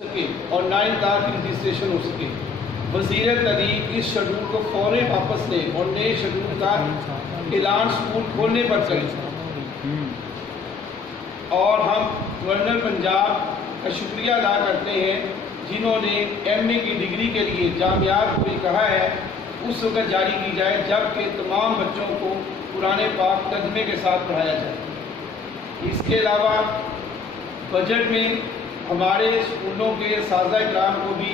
سکے اور 9 تاریخ کی رجسٹریشن ہو سکے۔ وزیر تعلیم اس شیڈول کو فوراً واپس لیں اور نئے شیڈول کا اعلان اسکول کھولنے پر کریں۔ اور ہم گورنر پنجاب کا شکریہ ادا کرتے ہیں جنہوں نے ایم اے کی ڈگری کے لیے جامعات کو یہ کہا ہے اس وقت جاری کی جائے جبکہ تمام بچوں کو قرآن پاک ترجمے کے ساتھ پڑھایا جائے۔ اس کے علاوہ بجٹ میں ہمارے اسکولوں کے اساتذہ اکرام کو بھی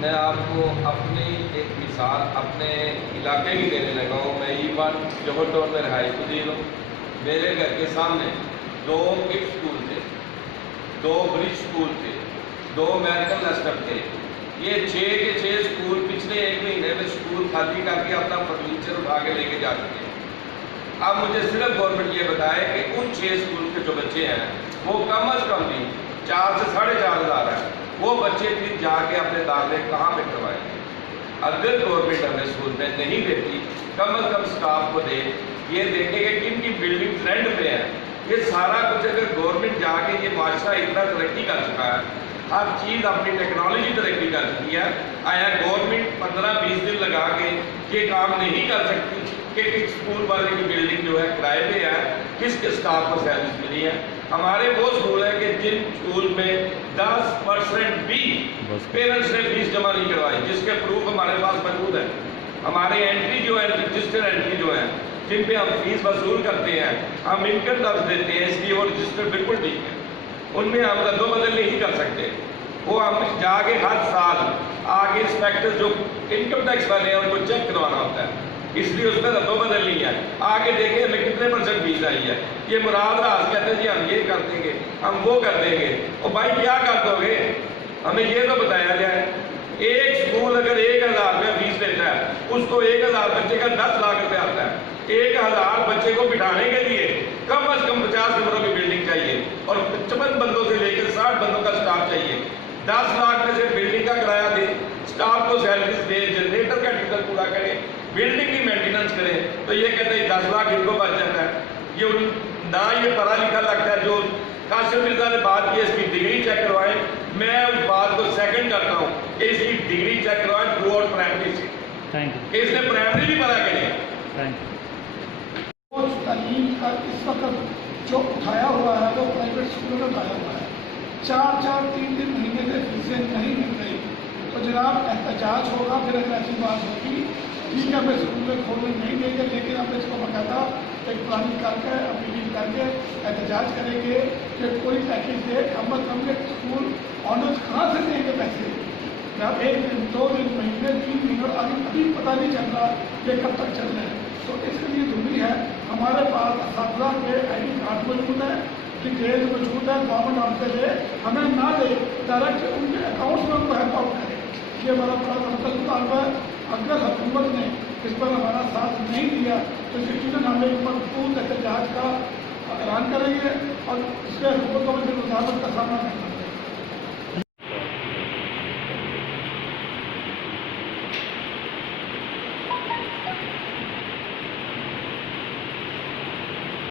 میں آپ کو اپنی ایک مثال اپنے علاقے کی دینے لگا ہوں۔ میں جوہر ٹور میں رہائش پذیر ہوں۔ میرے گھر کے سامنے 2 کڈس اسکول تھے، 2 برج اسکول تھے، 2 میڈیکل اسٹف تھے۔ یہ 6 کے 6 اسکول پچھلے 1 مہینے میں اسکول خالی کر کے اپنا فرنیچر اٹھا کے لے کے جا چکے ہیں۔ اب مجھے صرف گورنمنٹ یہ بتائے کہ ان 6 اسکول کے جو بچے ہیں وہ کم از کم بھی 4 سے 4.5 ہزار ہیں، وہ بچے پھر جا کے اپنے داخلے کہاں پہ کروائیں گے؟ اگر گورنمنٹ ہمیں اسکول میں نہیں دیتی کم از کم اسٹاف کو دے، یہ دیکھیں کہ کن کی بلڈنگ ٹرینڈ پہ ہے۔ یہ سارا کچھ اگر گورنمنٹ جا کے یہ معاشرہ اتنا ترقی کر چکا ہے، ہر چیز اپنی ٹیکنالوجی ترقی کر چکی ہے، آیا گورنمنٹ 15-20 دن لگا کے یہ کام نہیں کر سکتی کہ کس اسکول والے کی بلڈنگ جو ہے کرائے پہ ہے، کس کے اسٹاف کو سروس ملی ہے؟ ہمارے وہ اسکول ہیں کہ جن اسکول میں 10% بھی پیرنٹس نے فیس جمع نہیں کروائی، جس کے پروف ہمارے پاس موجود ہے۔ ہمارے انٹری جو ہے رجسٹر انٹری جو ہے جن پہ ہم فیس وصول کرتے ہیں، ہم انکم ٹیکس دیتے ہیں، اس لیے وہ رجسٹر بالکل ٹھیک ہے، ان میں ہم رد و بدل نہیں کر سکتے۔ وہ ہم جا کے ہر سال آگے انسپیکٹر جو انکم ٹیکس والے ہیں ان کو چیک کروانا ہوتا ہے، اس لیے اس میں رد و بدل نہیں ہے۔ آگے دیکھیں ہمیں کتنے % فیس آئی ہے، یہ مراد راز کہتے ہیں جی ہم یہ کر دیں گے، ہم وہ کر دیں گے۔ اور بھائی کیا کر دو گے؟ ہمیں یہ تو بتایا جائے۔ ایک اسکول اگر 1000 روپیہ فیس لیتا ہے، اس کو 1000 بچے کا 10 لاکھ روپے آتا ہے۔ 1000 بچے کو بٹھانے کے لیے کم از کم 50 نمبروں کی بلڈنگ چاہیے اور 55 بندوں سے لے کر 60 بندوں کا اسٹاف چاہیے۔ 10 لاکھ میں سے بلڈنگ کا کرایہ دیں، اسٹاف کو سیلریز دیں، جنریٹر کا ٹکٹ پورا کریں، بلڈنگ کی مینٹیننس کریں، تو یہ کہتے ہیں 10 لاکھ ان کو بچ جاتا ہے۔ یہ نہ یہ پڑھا لکھا لگتا ہے۔ جو قاسم مرزا نے بات کی اس کی ڈگری چیک کروائیں، میں اس بات کو سیکنڈ کرتا ہوں کہ اس کی ڈگری چیک کروائیں تھرو آؤٹ پرائمری سے، کہ اس نے پرائمری بھی پڑھا کہ نہیں۔ تعلیم کا اس وقت جو اٹھایا ہوا ہے وہ پرائیویٹ اسکولوں میں اٹھایا ہوا ہے۔ 4 3 مہینے سے فیسیں نہیں مل رہی، تو جناب احتجاج ہوگا۔ پھر اگر ایسی بات ہوگی ٹھیک ہے ہمیں اسکولیں کھولنے نہیں دیں گے، لیکن ہم اس کو باقاعدہ ایک پلاننگ کر کے میٹنگ کر کے احتجاج کریں گے کہ کوئی پیکیج دے، کم از کم اسکول آنرز کہاں سے دیں گے پیسے؟ جب 1 دن 2 دن مہینے 3 مہینے آگے ابھی پتہ نہیں چل رہا یہ کب تک چل رہا ہے۔ تو اس کے لیے ضروری ہے ہمارے پاس اساتذہ کے آئی ڈی کارڈ موجود ہے، ڈیٹیل موجود ہے، گورنمنٹ ہم سے لے، ہمیں نہ لے، ڈائریکٹ ان کے اکاؤنٹس میں ان کو ہیلپ آؤٹ کرے۔ یہ ہمارا بڑا مقصد مطالبہ ہے۔ اگر حکومت نے اس پر ہمارا ساتھ نہیں دیا تو یقیناً ہم ایک مربوط احتجاج کا اعلان کریں گے اور اس سے حکومت کو بھی مزاحمت کا سامنا کرنا ہے۔